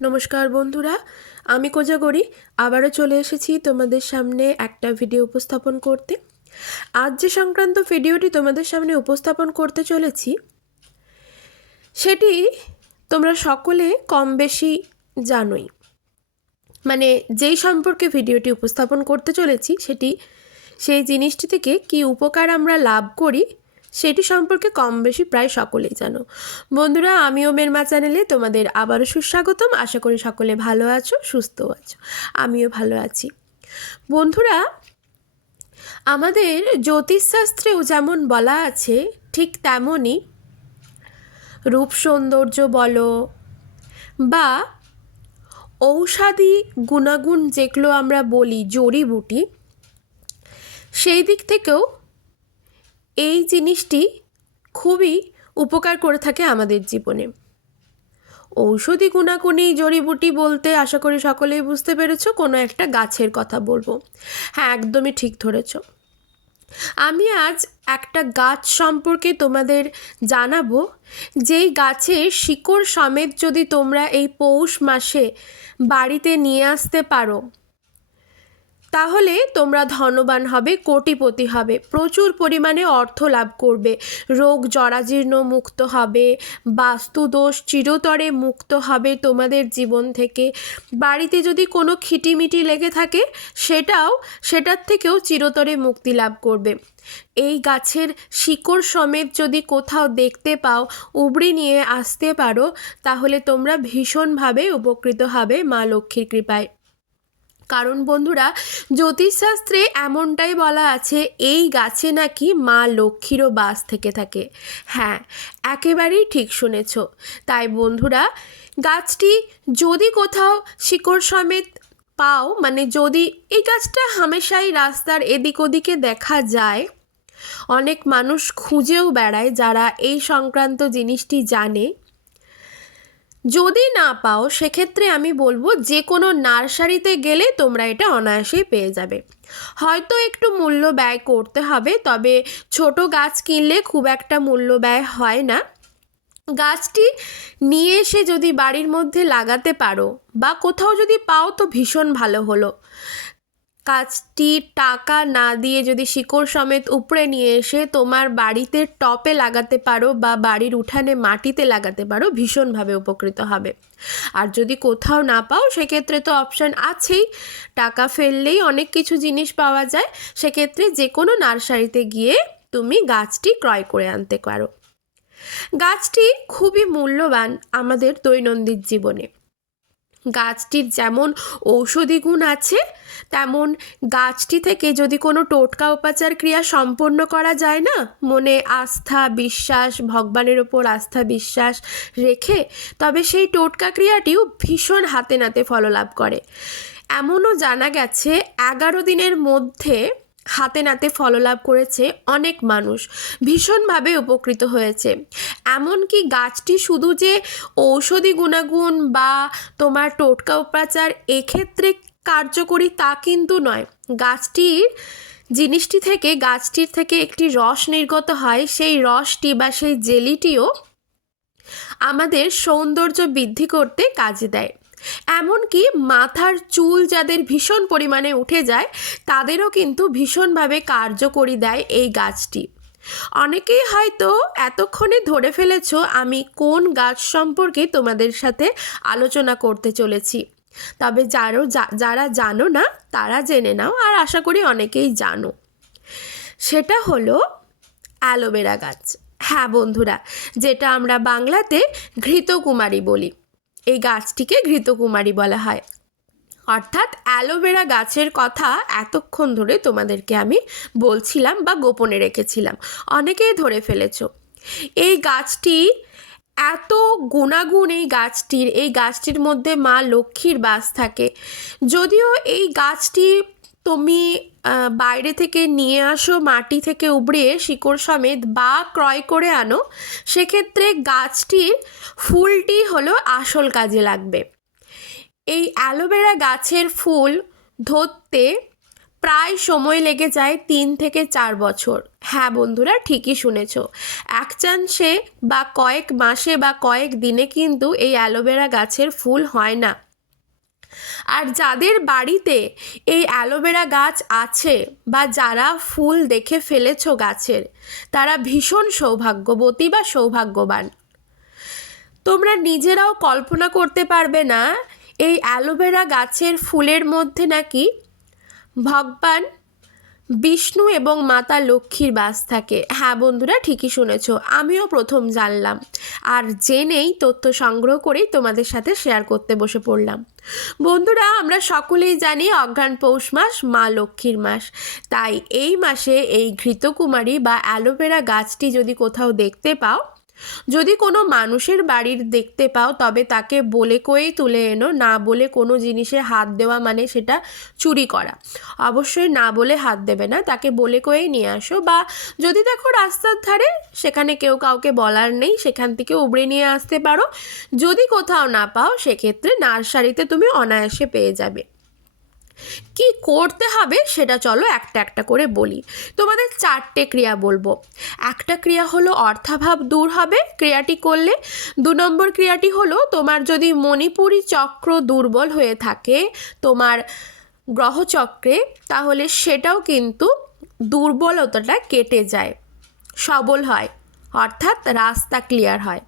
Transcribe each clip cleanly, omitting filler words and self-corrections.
নমস্কার বন্ধুরা, আমি কোজাগরি আবারও চলে এসেছি তোমাদের সামনে একটা ভিডিও উপস্থাপন করতে। আজ যে সংক্রান্ত ভিডিওটি তোমাদের সামনে উপস্থাপন করতে চলেছি সেটি তোমরা সকলে কম বেশি জানোই। মানে যেই সম্পর্কে ভিডিওটি উপস্থাপন করতে চলেছি সেই জিনিসটি থেকে কি উপকার আমরা লাভ করি সেটি সম্পর্কে কম বেশি প্রায় সকলেই জানো। বন্ধুরা, আমি ওমের মা চ্যানেলে তোমাদের আবারও সুস্বাগতম। আশা করি সকলে ভালো আছো, সুস্থ আছো, আমিও ভালো আছি। বন্ধুরা, আমাদের জ্যোতিষশাস্ত্রেও যেমন বলা আছে ঠিক তেমনই রূপ সৌন্দর্য বলো বা ঔষধি গুণাগুণ যেগুলো আমরা বলি জড়িবুটি, সেই দিক থেকেও এই জিনিসটি খুবই উপকার করে থাকে আমাদের জীবনে। ঔষধি গুণাগুণী জড়িবুটি বলতে আশা করি সকলেই বুঝতে পেরেছো, কোনো একটা গাছের কথা বলবো। হ্যাঁ, একদমই ঠিক ধরেছ। আমি আজ একটা গাছ সম্পর্কে তোমাদের জানাবো, যেই গাছের শিকড় সমেত যদি তোমরা এই পৌষ মাসে বাড়িতে নিয়ে আসতে পারো তাহলে তোমরা ধনবান হবে, কোটিপতি হবে, প্রচুর পরিমাণে অর্থ লাভ করবে, রোগ জরাজীর্ণ মুক্ত হবে, বাস্তুদোষ চিরতরে মুক্ত হবে তোমাদের জীবন থেকে। বাড়িতে যদি কোনো খিটিমিটি লেগে থাকে সেটার থেকেও চিরতরে মুক্তি লাভ করবে। এই গাছের শিকড় সমেত যদি কোথাও দেখতে পাও, উবড়ি নিয়ে আসতে পারো, তাহলে তোমরা ভীষণভাবে উপকৃত হবে মা লক্ষ্মীর কৃপায়। কারণ বন্ধুরা, জ্যোতিষশাস্ত্রে এমনটাই বলা আছে এই গাছে নাকি মা লক্ষ্মীরও বাস থেকে থাকে। হ্যাঁ, একেবারেই ঠিক শুনেছ। তাই বন্ধুরা, গাছটি যদি কোথাও শিকড় সমেত পাও, মানে যদি এই গাছটা হামেশাই রাস্তার এদিক ওদিকে দেখা যায়, অনেক মানুষ খুঁজেও বেড়ায় যারা এই সংক্রান্ত জিনিসটি জানে। যদি না পাও সেক্ষেত্রে আমি বলবো যে কোনো নার্সারিতে গেলে তোমরা এটা অনায়াসেই পেয়ে যাবে। হয়তো একটু মূল্য ব্যয় করতে হবে, তবে ছোট গাছ কিনলে খুব একটা মূল্য ব্যয় হয় না। গাছটি নিয়ে এসে যদি বাড়ির মধ্যে লাগাতে পারো বা কোথাও যদি পাও তো ভীষণ ভালো হলো। গাছটি টাকা না দিয়ে যদি শিকড় সমেত উপড়ে নিয়ে এসে তোমার বাড়িতে টপে লাগাতে পারো বা বাড়ির উঠানে মাটিতে লাগাতে পারো, ভীষণভাবে উপকৃত হবে। আর যদি কোথাও না পাও সেক্ষেত্রে তো অপশান আছেই, টাকা ফেললেই অনেক কিছু জিনিস পাওয়া যায়। সেক্ষেত্রে যে কোনো নার্সারিতে গিয়ে তুমি গাছটি ক্রয় করে আনতে পারো। গাছটি খুবই মূল্যবান আমাদের দৈনন্দিন জীবনে। গাছটির যেমন ঔষধি গুণ আছে, তেমন গাছটি থেকে যদি কোনো টোটকা উপাচার ক্রিয়া সম্পন্ন করা যায় না, মনে আস্থা বিশ্বাস, ভগবানের ওপর আস্থা বিশ্বাস রেখে, তবে সেই টোটকা ক্রিয়াটিও ভীষণ হাতে নাতে ফললাভ করে। এমনও জানা গেছে 11 দিনের মধ্যে হাতে নাতে ফললাভ করেছে অনেক মানুষ, ভীষণভাবে উপকৃত হয়েছে। এমনকি গাছটি শুধু যে ঔষধি গুণাগুণ বা তোমার টোটকা উপাচার এক্ষেত্রে কার্যকরী তা কিন্তু নয়। গাছটির থেকে একটি রস নির্গত হয়, সেই রসটি বা সেই জেলিটিও আমাদের সৌন্দর্য বৃদ্ধি করতে কাজে দেয়। এমনকি মাথার চুল যাদের ভীষণ পরিমাণে উঠে যায় তাদেরও কিন্তু ভীষণভাবে কার্যকরী দেয় এই গাছটি। অনেকেই হয়তো এতক্ষণে ধরে ফেলেছ আমি কোন গাছ সম্পর্কে তোমাদের সাথে আলোচনা করতে চলেছি, তবে যারা জানো না তারা জেনে নাও, আর আশা করি অনেকেই জানো। সেটা হলো অ্যালোভেরা গাছ। হ্যাঁ বন্ধুরা, যেটা আমরা বাংলাতে ঘৃতকুমারী বলি, এই গাছটিকে ঘৃতকুমারী বলা হয়। অর্থাৎ অ্যালোভেরা গাছের কথা এতক্ষণ ধরে তোমাদেরকে আমি বলছিলাম বা গোপনে রেখেছিলাম, অনেকেই ধরে ফেলেছ। এই গাছটি এত গুণাগুণ, এই গাছটির মধ্যে মা লক্ষ্মীর বাস থাকে। যদিও এই গাছটি তুমি বাইরে থেকে নিয়ে আসো মাটি থেকে উবড়িয়ে শিকড় সমেত বা ক্রয় করে আনো, সেক্ষেত্রে গাছটির ফুলটি হলো আসল কাজে লাগবে। এই অ্যালোভেরা গাছের ফুল ধরতে প্রায় সময় লেগে যায় 3 থেকে 4 বছর। হ্যাঁ বন্ধুরা, ঠিকই শুনেছ। এক চান্সে বা কয়েক মাসে বা কয়েক দিনে কিন্তু এই অ্যালোভেরা গাছের ফুল হয় না। আর যাদের বাড়িতে এই অ্যালোভেরা গাছ আছে বা যারা ফুল দেখে ফেলেছো গাছের, তারা ভীষণ সৌভাগ্যবতী বা সৌভাগ্যবান। তোমরা নিজেরাও কল্পনা করতে পারবে না এই অ্যালোভেরা গাছের ফুলের মধ্যে নাকি ভগবান বিষ্ণু এবং মাতা লক্ষ্মীর বাস থাকে। হ্যাঁ বন্ধুরা, ঠিকই শুনেছ, আমিও প্রথম জানলাম, আর জেনেই তথ্য সংগ্রহ করেই তোমাদের সাথে শেয়ার করতে বসে পড়লাম। বন্ধুরা, আমরা সকলেই জানি অঘ্রাণ পৌষ মাস মা লক্ষ্মীর মাস। তাই এই মাসে এই ঘৃতকুমারী বা অ্যালোভেরা গাছটি যদি কোথাও দেখতে পাও, যদি কোনো মানুষের বাড়ির দেখতে পাও, তবে তাকে বলে কয়েই তুলে এনো। না বলে কোনো জিনিসে হাত দেওয়া মানে সেটা চুরি করা। অবশ্যই না বলে হাত দেবে না, তাকে বলে কয়েই নিয়ে আসো। বা যদি দেখো রাস্তার ধারে, সেখানে কেউ কাউকে বলার নেই, সেখান থেকে উবড়ে নিয়ে আসতে পারো। যদি কোথাও না পাও, সেক্ষেত্রে নার্সারিতে তুমি অনায়াসে পেয়ে যাবে। কি করতে হবে সেটা চলো একটা একটা করে বলি। তোমাদের 4টে ক্রিয়া বলবো। একটা ক্রিয়া হলো অর্থাভাব দূর হবে ক্রিয়াটি করলে। 2 নম্বর ক্রিয়াটি হলো তোমার যদি মণিপুরী চক্র দুর্বল হয়ে থাকে তোমার গ্রহচক্রে, তাহলে সেটাও কিন্তু দুর্বলতাটা কেটে যায়, সবল হয়, অর্থাৎ রাস্তা ক্লিয়ার হয়।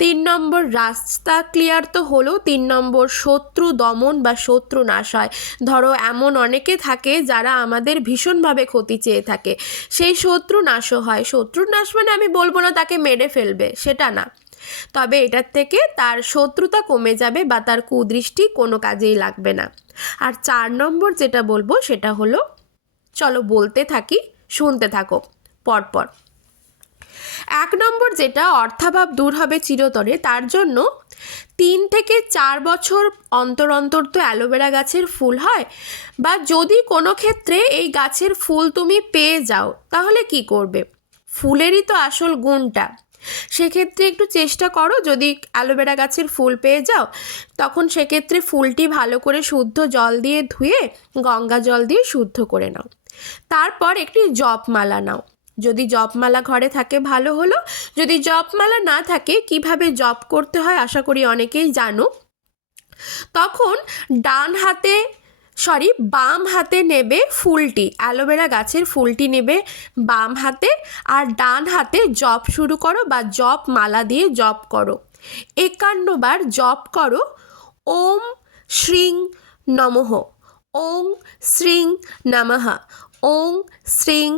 3 নম্বর রাস্তা ক্লিয়ার তো হলো, 3 নম্বর শত্রু দমন বা শত্রু নাশ হয়। ধরো এমন অনেকে থাকে যারা আমাদের ভীষণভাবে ক্ষতি চেয়ে থাকে, সেই শত্রু নাশও হয়। শত্রু নাশ মানে আমি বলবো না তাকে মেরে ফেলবে, সেটা না, তবে এটার থেকে তার শত্রুতা কমে যাবে বা তার কুদৃষ্টি কোনো কাজেই লাগবে না। আর 4 নম্বর যেটা বলবো সেটা হলো, চলো বলতে থাকি, শুনতে থাকো পরপর। 1 নম্বর যেটা অর্থাভাব দূর হবে চিরতরে, তার জন্য 3 থেকে 4 বছর অন্তর অন্তর তো অ্যালোভেরা গাছের ফুল হয়। বা যদি কোনো ক্ষেত্রে এই গাছের ফুল তুমি পেয়ে যাও, তাহলে কি করবে? ফুলেরই তো আসল গুণটা। সেক্ষেত্রে একটু চেষ্টা করো, যদি অ্যালোভেরা গাছের ফুল পেয়ে যাও, তখন সেক্ষেত্রে ফুলটি ভালো করে শুদ্ধ জল দিয়ে ধুয়ে গঙ্গা জল দিয়ে শুদ্ধ করে নাও। তারপর একটি জপমালা নাও। যদি জপমালা ঘরে থাকে ভালো হলো, যদি জপমালা না থাকে কিভাবে জপ করতে হয় আশা করি অনেকেই জানো। তখন বাম হাতে নেবে ফুলটি, অ্যালোভেরা গাছের ফুলটি নেবে বাম হাতে, আর ডান হাতে জপ শুরু করো বা জপ মালা দিয়ে জপ করো। 51 বার জপ করো। ওম শ্রীং নমঃ, ওং শ্রীং নমঃ, ওং শ্রীং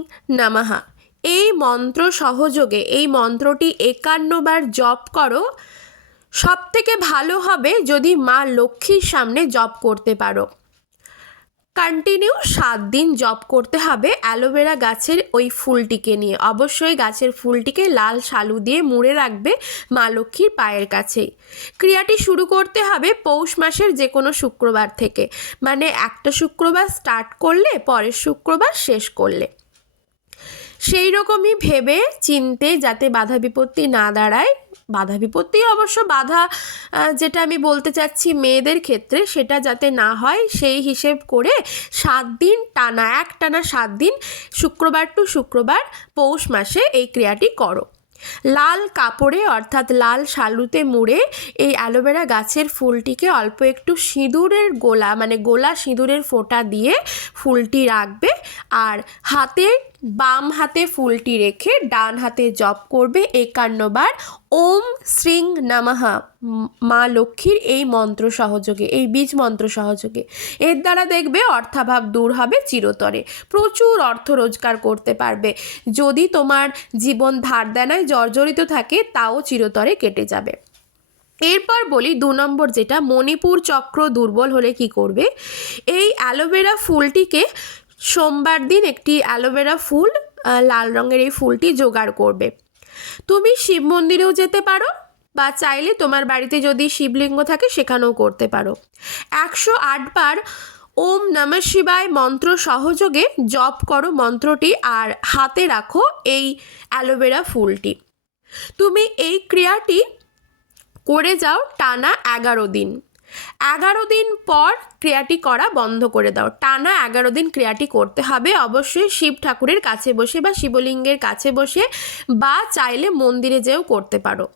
নমঃ। এই মন্ত্র সহযোগে এই মন্ত্রটি 51 বার জপ করো। সব থেকে ভালো হবে যদি মা লক্ষ্মীর সামনে জপ করতে পারো। কন্টিনিউ 7 দিন জপ করতে হবে অ্যালোভেরা গাছের ওই ফুলটিকে নিয়ে। অবশ্যই গাছের ফুলটিকে লাল শালু দিয়ে মুড়ে রাখবে মা লক্ষ্মীর পায়ের কাছেই। ক্রিয়াটি শুরু করতে হবে পৌষ মাসের যে কোনো শুক্রবার থেকে, মানে একটা শুক্রবার স্টার্ট করলে পরের শুক্রবার শেষ করলে। সেই রকমই ভেবে চিনতে, যাতে বাধা বিপত্তি না দাঁড়ায়। বাধা বিপত্তি অবশ্য বাধা যেটা আমি বলতে চাচ্ছি মেয়েদের ক্ষেত্রে, সেটা যাতে না হয় সেই হিসেব করে 7 দিন টানা, একটানা 7 দিন শুক্রবার টু শুক্রবার পৌষ মাসে এই ক্রিয়াটি করো। লাল কাপড়ে অর্থাৎ লাল শালুতে মুড়ে এই অ্যালোভেরা গাছের ফুলটিকে অল্প একটু সিঁদুরের গোলা, মানে গোলা সিঁদুরের ফোঁটা দিয়ে ফুলটি রাখবে। আর বাম হাতে ফুলটি রেখে ডান হাতে জপ করবে 51 বার ওম শ্রীং নমঃ, মা লক্ষ্মীর এই মন্ত্র সহযোগে, এই বীজ মন্ত্র সহযোগে। এর দ্বারা দেখবে অর্থাভাব দূর হবে চিরতরে, প্রচুর অর্থ রোজগার করতে পারবে। যদি তোমার জীবন ধার দেনায় জর্জরিত থাকে, তাও চিরতরে কেটে যাবে। এরপর বলি 2 নম্বর যেটা, মণিপুর চক্র দুর্বল হলে কি করবে। এই অ্যালোভেরা ফুলটিকে সোমবার দিন একটি অ্যালোভেরা ফুল, লাল রঙের এই ফুলটি জোগাড় করবে। তুমি শিব মন্দিরেও যেতে পারো, বা চাইলে তোমার বাড়িতে যদি শিবলিঙ্গ থাকে সেখানেও করতে পারো। 108 বার ওম নমঃ শিবায় মন্ত্র সহযোগে জপ করো মন্ত্রটি, আর হাতে রাখো এই অ্যালোভেরা ফুলটি। তুমি এই ক্রিয়াটি করে যাও টানা 11 দিন। 11 দিন পর ক্রিয়াটি করা বন্ধ করে দাও। টানা 11 দিন ক্রিয়াটি করতে হবে, অবশ্যই শিব ঠাকুরের কাছে বসে বা শিবলিঙ্গের কাছে বসে, বা চাইলে মন্দিরে যেও করতে পারো।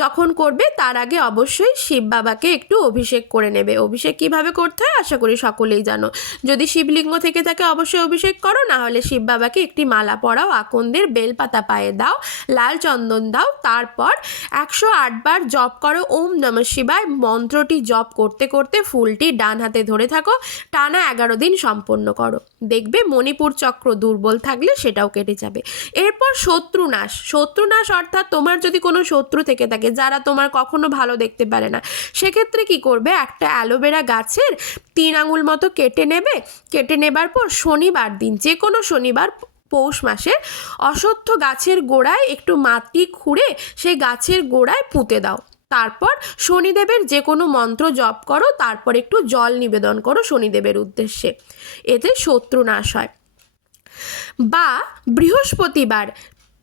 যখন করবে তার আগে অবশ্যই শিব বাবাকে একটু অভিষেক করে নেবে। অভিষেক কিভাবে করতে হয় আশা করি সকলেই জানো। যদি শিবলিঙ্গ থেকে থাকে অবশ্যই অভিষেক করো, না হলে শিব বাবাকে একটি মালা পরাও, আকন্দের বেলপাতা পায়ে দাও, লাল চন্দন দাও, তারপর 108 বার জপ করো ওম নমঃ শিবায়। মন্ত্রটি জপ করতে করতে ফুলটি ডান হাতে ধরে থাকো, টানা 11 দিন সম্পন্ন করো। দেখবে মণিপুর চক্র দুর্বল থাকলে সেটাও কেটে যাবে। এরপর শত্রুনাশ অর্থাৎ তোমার যদি কোনো শত্রু থেকে থাকে যারা তোমার কখনো ভালো দেখতে পারে না, সেক্ষেত্রে কি করবে, একটা অ্যালোভেরা গাছের 3 আঙুল মতো কেটে নেবে। কেটে নেবার পর শনিবার দিন, যে কোনো শনিবার পৌষ মাসের, অশ্বত্থ গাছের গোড়ায় একটু মাটি খুঁড়ে সেই গাছের গোড়ায় পুঁতে দাও। তারপর শনিদেবের যে কোনো মন্ত্র জপ করো, তারপর একটু জল নিবেদন করো শনিদেবের উদ্দেশ্যে, এতে শত্রু নাশ হয়। বা বৃহস্পতিবার,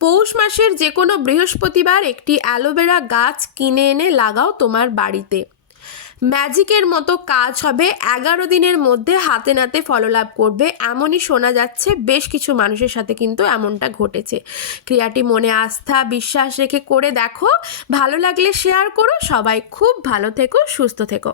পৌষ মাসের যে কোনো বৃহস্পতিবার একটি অ্যালোভেরা গাছ কিনে এনে লাগাও তোমার বাড়িতে। ম্যাজিকের মতো কাজ হবে, 11 দিনের মধ্যে হাতে নাতে ফললাভ করবে। এমনই শোনা যাচ্ছে, বেশ কিছু মানুষের সাথে কিন্তু এমনটা ঘটেছে। ক্রিয়াটি মনে আস্থা বিশ্বাস রেখে করে দেখো, ভালো লাগলে শেয়ার করো। সবাই খুব ভালো থেকো, সুস্থ থেকো।